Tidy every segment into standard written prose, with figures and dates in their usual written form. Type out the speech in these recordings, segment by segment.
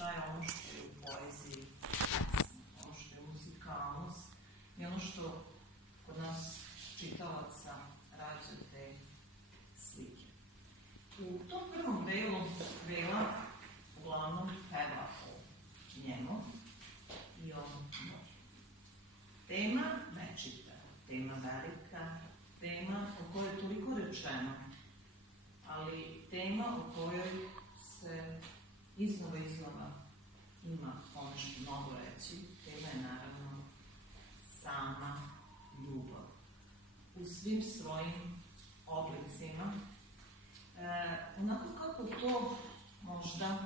šta je ono što je u poeziji, ono što je muzikalnost i ono što kod nas čitalaca rađa te slike. U tom prvom delu Vela uglavnom peva o njemu i o moru. Tema nečita, tema velika, tema o kojoj je toliko rečeno, ali tema o kojoj se iznova ima ponešto mnogo reći. Tema je naravno sama ljubav. U svim svojim oblicima. Onako kako to možda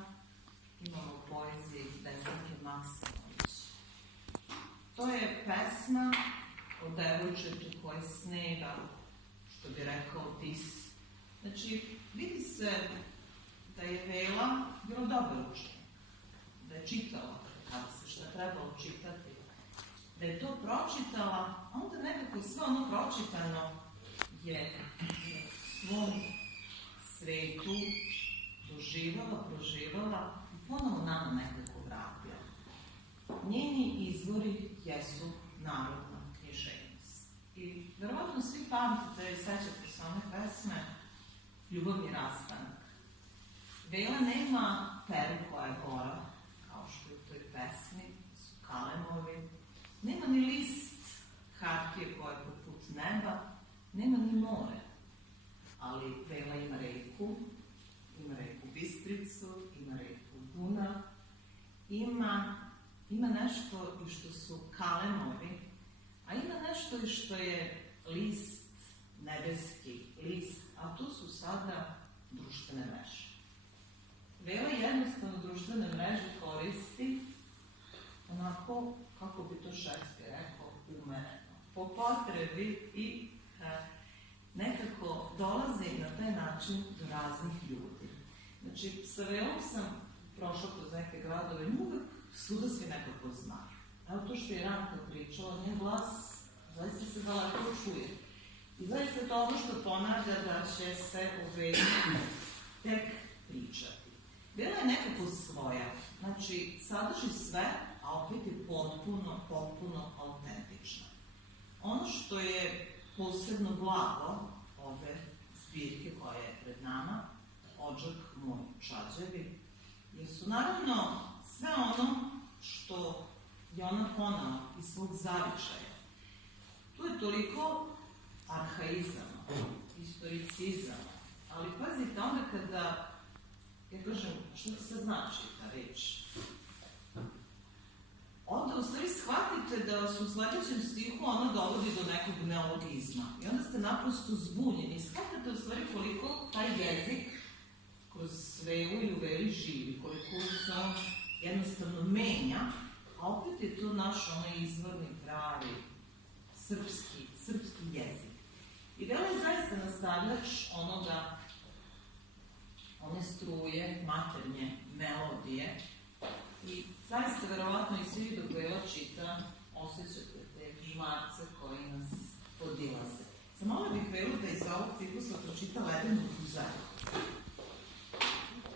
imamo u poeziji Desanke Maksimović. To je pesma o devojčetu koje snega, što bi rekao Tis. Znači, vidi se da je Vela bilo dobro učenje, da je čitala kada se šta trebalo čitati, da je to pročitala, a onda nekako sve ono pročitano je u svom svetu doživala, proživala i ponovo nama nekako vratila. Njeni izvori jesu narodna književnost. I verovatno svi pamtite i sećate se one pesme Ljubav i rastanak. Vela nema peru koja je gora, kao što je u toj pesmi, su kalemovi. Nema ni list hartije koja je poput neba, nema ni more. Ali Vela ima reku Bistricu, ima reku Dunav, ima nešto i što su kalemovi, a ima nešto i što je list, nebeski list, a to su sada društvene mreže. Vela jednostavno društvene mreže koristi onako, kako bi to Šekspir rekao, umereno, po potrebi i nekako dolazi na taj način do raznih ljudi. Znači, sa Velom sam prošla kroz neke gradove, uvek svuda svi nekako znaju. Evo to što je Ranka pričala, njen glas zaista se daleko čuje. I zaista je to ono što ponavlja da će se o Veli tek pričati. Vela je nekako svoja, znači sadrži sve, a opet je potpuno autentična. Ono što je posebno blago ove zbirke koja je pred nama, Odžak moj čađavi, jer su naravno sve ono što je ona ponela iz svog zavičaja. Tu je toliko arhaizama, historicizama, ali pazite onda kada, ja kažem, što se znači ta reč? Onda u stvari shvatite da vas u sledećem stihu ona dovodi do nekog neologizma. I onda ste naprosto zbunjeni. Shvatate u stvari koliko taj jezik kroz Velu i u Veli živi, koliko se on jednostavno menja, a opet je to naš onaj izvorni, pravi, srpski jezik. I Vela je zaista nastavljač onoga, one struje, maternje, melodije. I zaista, verovatno, i svi dok Vela čita, osjećate te žmarce koji nas podilaze. Zamolila bih Velu da iz ovog ciklusa pročita Ledenu tuzaru.